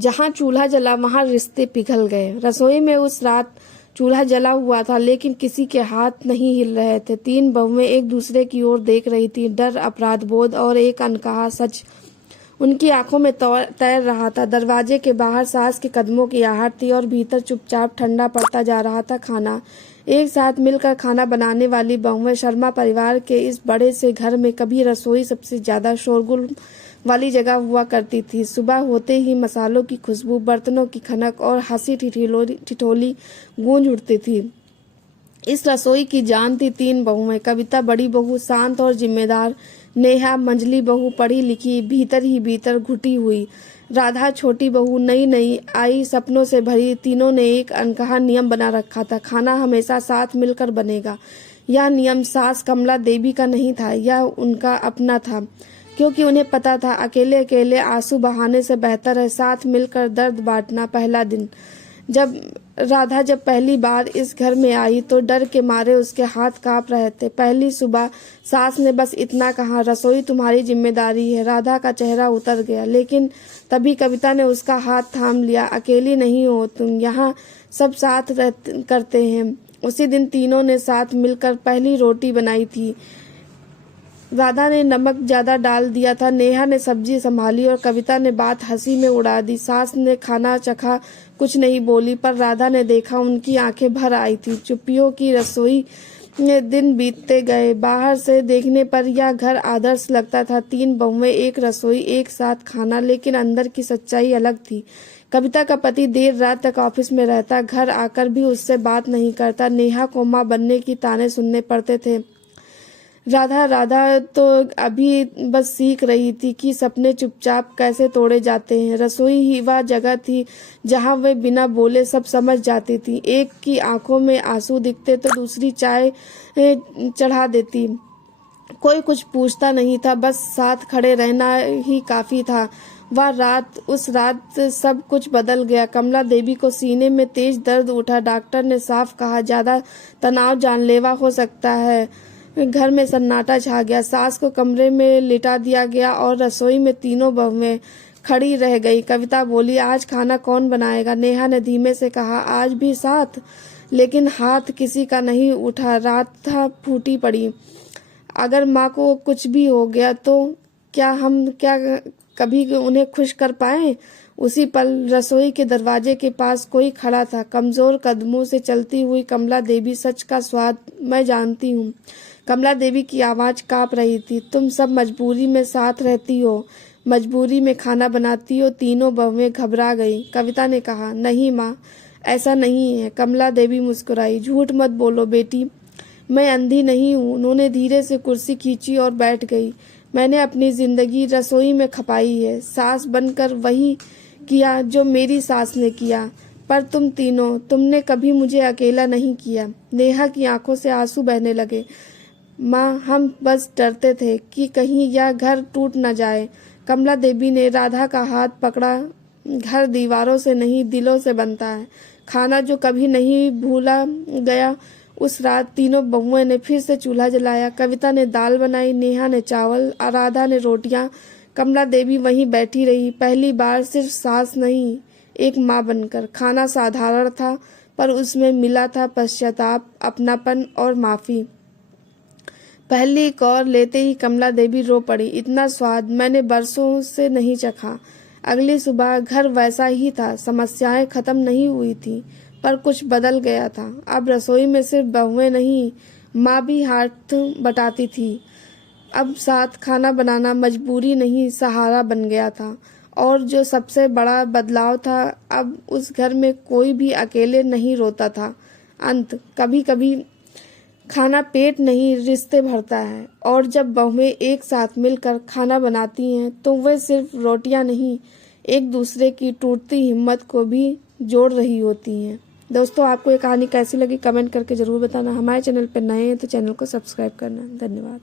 जहाँ चूल्हा जला वहाँ रिश्ते पिघल गए। रसोई में उस रात चूल्हा जला हुआ था, लेकिन किसी के हाथ नहीं हिल रहे थे। 3 बहुएं एक दूसरे की ओर देख रही थी। डर, अपराध बोध और एक अनकहा सच उनकी आंखों में तैर रहा था। दरवाजे के बाहर सास के कदमों की आहट थी और भीतर चुपचाप ठंडा पड़ता जा रहा था खाना। एक साथ मिलकर खाना बनाने वाली बहुएं शर्मा परिवार के इस बड़े से घर में कभी रसोई सबसे ज्यादा शोरगुल वाली जगह हुआ करती थी। सुबह होते ही मसालों की खुशबू, बर्तनों की खनक और हंसी ठिठोली गूंज उठती थी। इस रसोई की जान थी 3 बहुएं। कविता बड़ी बहू, शांत और जिम्मेदार। नेहा मंझली बहू, पढ़ी लिखी, भीतर ही भीतर घुटी हुई। राधा छोटी बहू, नई नई आई, सपनों से भरी। तीनों ने एक अनकहा नियम बना रखा था, खाना हमेशा साथ मिलकर बनेगा। यह नियम सास कमला देवी का नहीं था, यह उनका अपना था, क्योंकि उन्हें पता था अकेले अकेले आंसू बहाने से बेहतर है साथ मिलकर दर्द बांटना। पहला दिन जब पहली बार इस घर में आई तो डर के मारे उसके हाथ कांप रहे थे। पहली सुबह सास ने बस इतना कहा, रसोई तुम्हारी जिम्मेदारी है। राधा का चेहरा उतर गया, लेकिन तभी कविता ने उसका हाथ थाम लिया। अकेली नहीं हो तुम, यहाँ सब साथ करते हैं। उसी दिन तीनों ने साथ मिलकर पहली रोटी बनाई थी। राधा ने नमक ज्यादा डाल दिया था, नेहा ने सब्जी संभाली और कविता ने बात हंसी में उड़ा दी। सास ने खाना चखा, कुछ नहीं बोली, पर राधा ने देखा, उनकी आंखें भर आई थी। चुप्पियों की रसोई में दिन बीतते गए। बाहर से देखने पर यह घर आदर्श लगता था, 3 बहुएं, एक रसोई, एक साथ खाना, लेकिन अंदर की सच्चाई अलग थी। कविता का पति देर रात तक ऑफिस में रहता, घर आकर भी उससे बात नहीं करता। नेहा को मां बनने की ताने सुनने पड़ते थे। राधा तो अभी बस सीख रही थी कि सपने चुपचाप कैसे तोड़े जाते हैं। रसोई ही वह जगह थी जहां वे बिना बोले सब समझ जाती थी। एक की आंखों में आंसू दिखते तो दूसरी चाय चढ़ा देती। कोई कुछ पूछता नहीं था, बस साथ खड़े रहना ही काफी था। उस रात सब कुछ बदल गया। कमला देवी को सीने में तेज दर्द उठा। डॉक्टर ने साफ कहा, ज्यादा तनाव जानलेवा हो सकता है। घर में सन्नाटा छा गया। सास को कमरे में लिटा दिया गया और रसोई में तीनों बहुएं खड़ी रह गई। कविता बोली, आज खाना कौन बनाएगा? नेहा ने धीमे से कहा, आज भी साथ। लेकिन हाथ किसी का नहीं उठा। रात था फूटी पड़ी। अगर माँ को कुछ भी हो गया तो क्या कभी उन्हें खुश कर पाए? उसी पल रसोई के दरवाजे के पास कोई खड़ा था, कमजोर कदमों से चलती हुई कमला देवी। सच का स्वाद मैं जानती हूँ। कमला देवी की आवाज कांप रही थी। तुम सब मजबूरी में साथ रहती हो, मजबूरी में खाना बनाती हो। तीनों बहुएं घबरा गई। कविता ने कहा, नहीं माँ, ऐसा नहीं है। कमला देवी मुस्कुराई, झूठ मत बोलो बेटी, मैं अंधी नहीं हूँ। उन्होंने धीरे से कुर्सी खींची और बैठ गई। मैंने अपनी जिंदगी रसोई में खपाई है, सास बनकर वही किया जो मेरी सास ने किया। पर तुम तीनों, तुमने कभी मुझे अकेला नहीं किया। नेहा की आंखों से आंसू बहने लगे। माँ, हम बस डरते थे कि कहीं यह घर टूट न जाए। कमला देवी ने राधा का हाथ पकड़ा। घर दीवारों से नहीं, दिलों से बनता है। खाना जो कभी नहीं भूला गया। उस रात तीनों बहुओं ने फिर से चूल्हा जलाया। कविता ने दाल बनाई, नेहा ने चावल, राधा ने रोटियां। कमला देवी वहीं बैठी रही। पहली बार सिर्फ सास नहीं, एक माँ बनकर। खाना साधारण था, पर उसमें मिला था पश्चाताप, अपनापन और माफी। पहली कौर लेते ही कमला देवी रो पड़ी। इतना स्वाद मैंने बरसों से नहीं चखा। अगली सुबह घर वैसा ही था। समस्याएं खत्म नहीं हुई थी, पर कुछ बदल गया था। अब रसोई में सिर्फ बहुएं नहीं, माँ भी हाथ बटाती थी। अब साथ खाना बनाना मजबूरी नहीं, सहारा बन गया था। और जो सबसे बड़ा बदलाव था, अब उस घर में कोई भी अकेले नहीं रोता था। कभी कभी खाना पेट नहीं, रिश्ते भरता है। और जब बहुएं एक साथ मिलकर खाना बनाती हैं तो वे सिर्फ रोटियां नहीं, एक दूसरे की टूटती हिम्मत को भी जोड़ रही होती हैं। दोस्तों, आपको ये कहानी कैसी लगी कमेंट करके जरूर बताना। हमारे चैनल पर नए हैं तो चैनल को सब्सक्राइब करना। धन्यवाद।